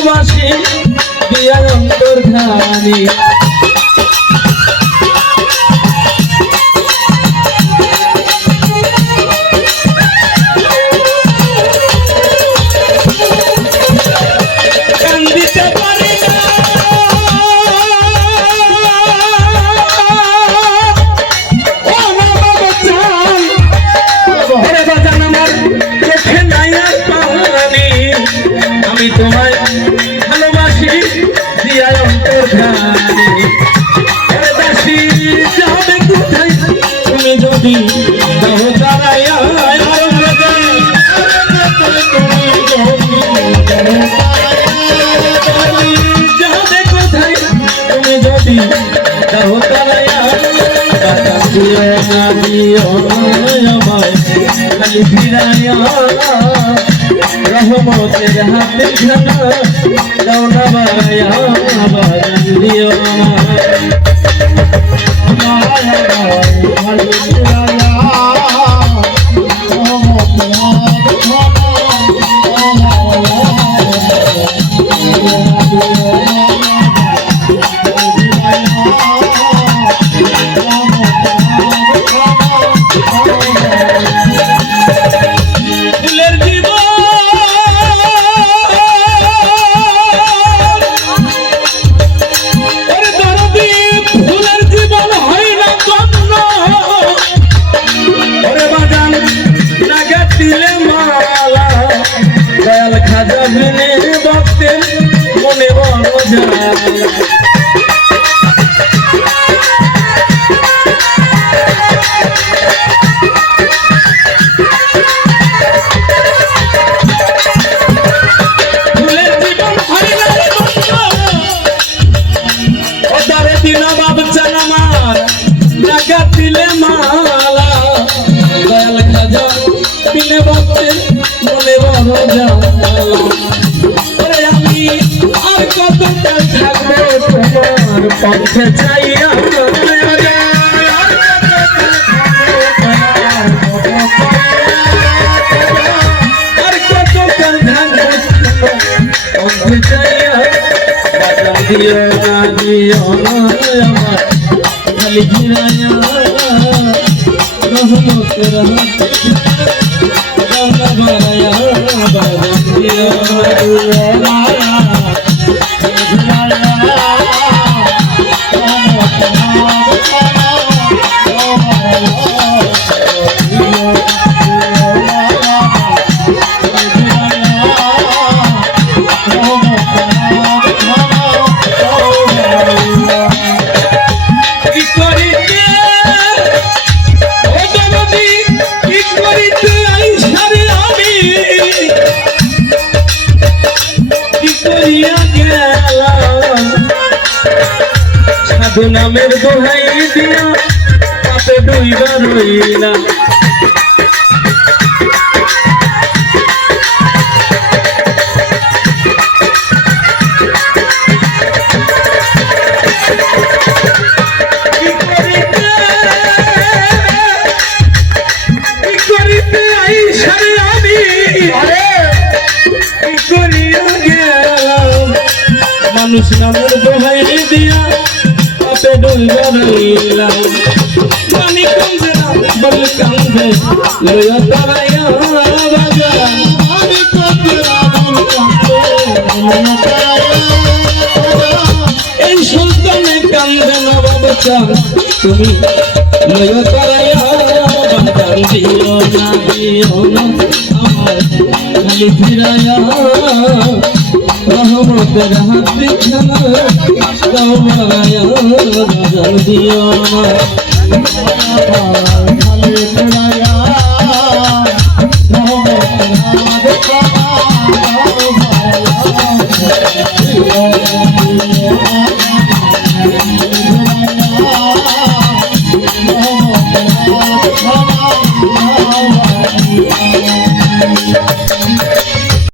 ভালোবাসি দিয়া অন্তর্ধানী তোমায় ভালোবাসি দিয়া অন্তর্ধানী দাসী যাবে কোথায় তুমি যদি দাও তারাইয়া যাবে কোথায় তুমি যদি দাও তারাইয়া দিও না দিও আমায় খালি ফিরাইয়া রহমতের হাতে খানা দাও না বাড়াইয়া বাজান দিও ভক্তের মনে বড় জ্বালা ফুলের জীবন হয় না ওদারে দিনা বাবচা আমার টাকা দিলে মালা দয়াল খাজা দিলে ভক্তের মনে বড় জ্বালা আর কত কাল থাকবে তোমার পথে চাইয়া আর কত কাল থাকবে পথে চাইয়া দিও না দিও না আমার খালি ফিরাইয়া রহমতের হাতে বাড়াইয়া বাজান দিও না সাধু নামের দোহাই দিয়া পাপে ডুইবা রইলা কি করিতে আইসারে আমি কি করিয়া গেলাম মানুষ নামের দোহাই দিয়া পাপে ডুইবা রইলাম পানি কমছে না বল কান্দে লইয়া তারাইয়া বাজান পানি কমছে না বল কান্দে লইয়া তারাইয়া এই সুলতানে কান্দে না বাবচা তুমি লইয়া তারাইয়া বাজান দিও না আমার খালি ফিরাইয়া রহমতের হাতে খানা দাও বাড়াইয়া বাজান দিও না